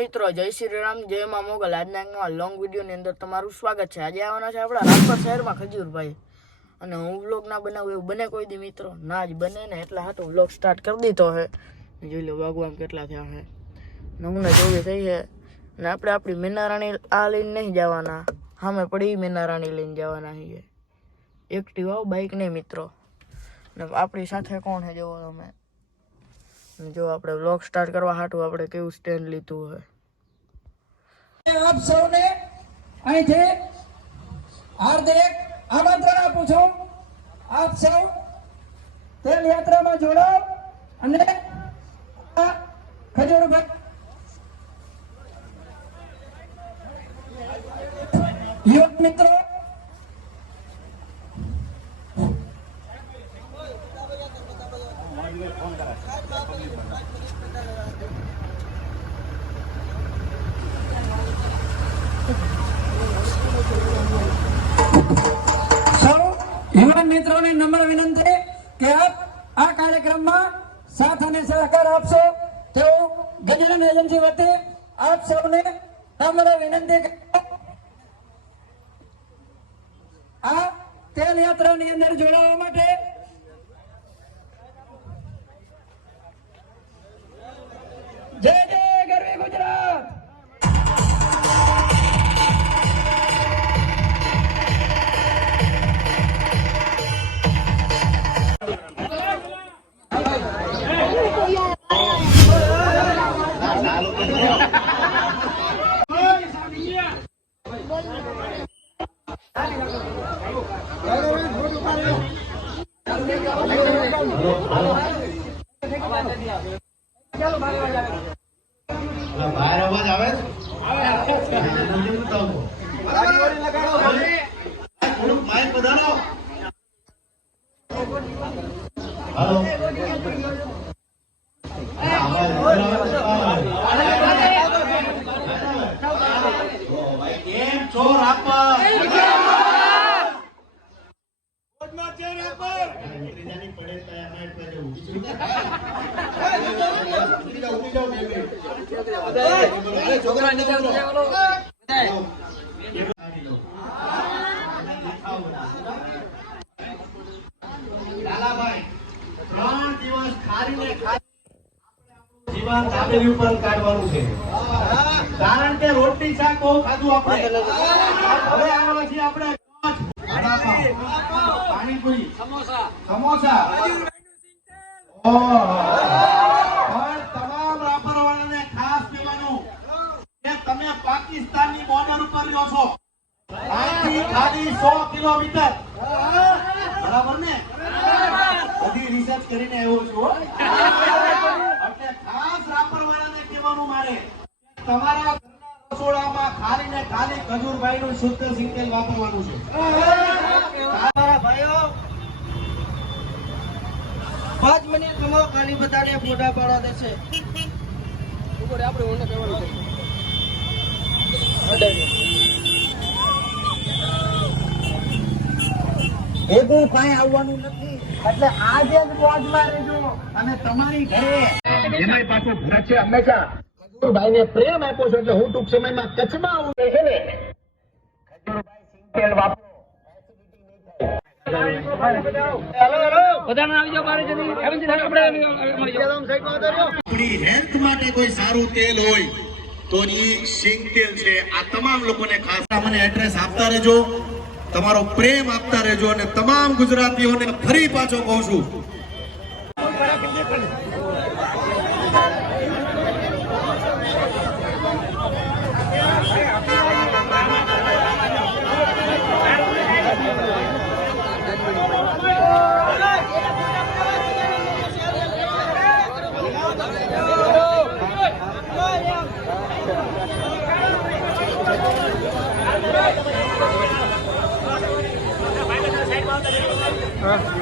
મિત્રો, જય શ્રી રામ, જય માં મોગલ। આજના લોંગ વિડીયોની અંદર તમારું સ્વાગત છે। આજે આવવાના છે આપણા રાજકોટ શહેરમાં ખજૂરભાઈ, અને હું વ્લોગ ના બનાવું એવું બને કોઈ દી મિત્રો, ના જ બને ને એટલા હાટું વ્લોગ સ્ટાર્ટ કરી દીધો છે। જોઈ લો ભગવાન કેટલા થયા છે, 9:24 થઈ છે। અને આપણે આપણી મેનારાણી આ લઈને નહીં જવાના, સામે પડી મેનારાણી લઈને જવાના છીએ। એક્ટિવા બાઇક નહીં મિત્રો। ને આપણી સાથે કોણ છે જોવો તમે। જો આપણે વ્લોગ સ્ટાર્ટ કરવા હાટું આપણે કેવું સ્ટેન્ડ લીધું છે। આપ સૌને અહીંથી હાર્દિક આમંત્રણ આપું છું। આપ સૌ તેલ યાત્રામાં જોડાઓ અને ખજૂરભાઈ યુવક મિત્રો યુવાન મિત્રોને નમ્ર વિનંતી કે આપ આ કાર્યક્રમમાં સાથ અને સહકાર આપશો તેવું ગજાનન એજન્સી વતી આપ સૌને નમ્ર વિનંતી આ તેલ યાત્રાની અંદર જોડાવા માટે જય જય ગરવી ગુજરાત। બહાર અવાજ આવે થોડુંક માઇક વધારો। હાલો કેમ છો રાપર? છોકરા નીકળ લાલાભાઈ 3 દિવસ ખારીને જીવન દાબેલી ઉપર કાઢવાનું છે, કારણ કે રોટલી શાક બહુ ખાધું આપણે। હવે આના પછી આપણે પાણીપુરી સમોસા પણ તમામ રાપરવાળાને ખાસ કહેવાનું કે તમે પાકિસ્તાનની બોર્ડર ઉપર રહ્યો છો, અહીંથી ખાલી 100 કિલોમીટર, બરાબર ને? બધી રિસર્ચ કરીને આવ્યો છું, એટલે ખાસ રાપરવાળાને કહેવાનું મારે તમારા ઘરના રસોડામાં ખાલી ખજૂરભાઈનું શુદ્ધ સિંગતેલ વાપરવાનું છે। ભાઈઓ 5 મિનિટ થમો, ખાલી બધાને ફોટા પાડવા દેશે। ઉપર આપણે ઓને કહેવાનું છે એવું કાંઈ આવવાનું નથી, એટલે આજે જ મોજમાં રહેજો અને તમારી ઘરે એમાંય પાછો ભરત છે હંમેશા ખજૂરભાઈને પ્રેમ આપ્યો છે, એટલે હું ટૂંક સમયમાં કચ્છમાં આવું છે ને ખજૂરભાઈ સિંગતેલ વાપરો, આપણી હેલ્થ માટે કોઈ સારું તેલ હોય તો ઈ સિંગતેલ છે। આ તમામ લોકોને ખાસ મને એડ્રેસ આપતા રહેજો, તમારો પ્રેમ આપતા રહેજો, અને તમામ ગુજરાતીઓને ફરી પાછો કહું છું હા।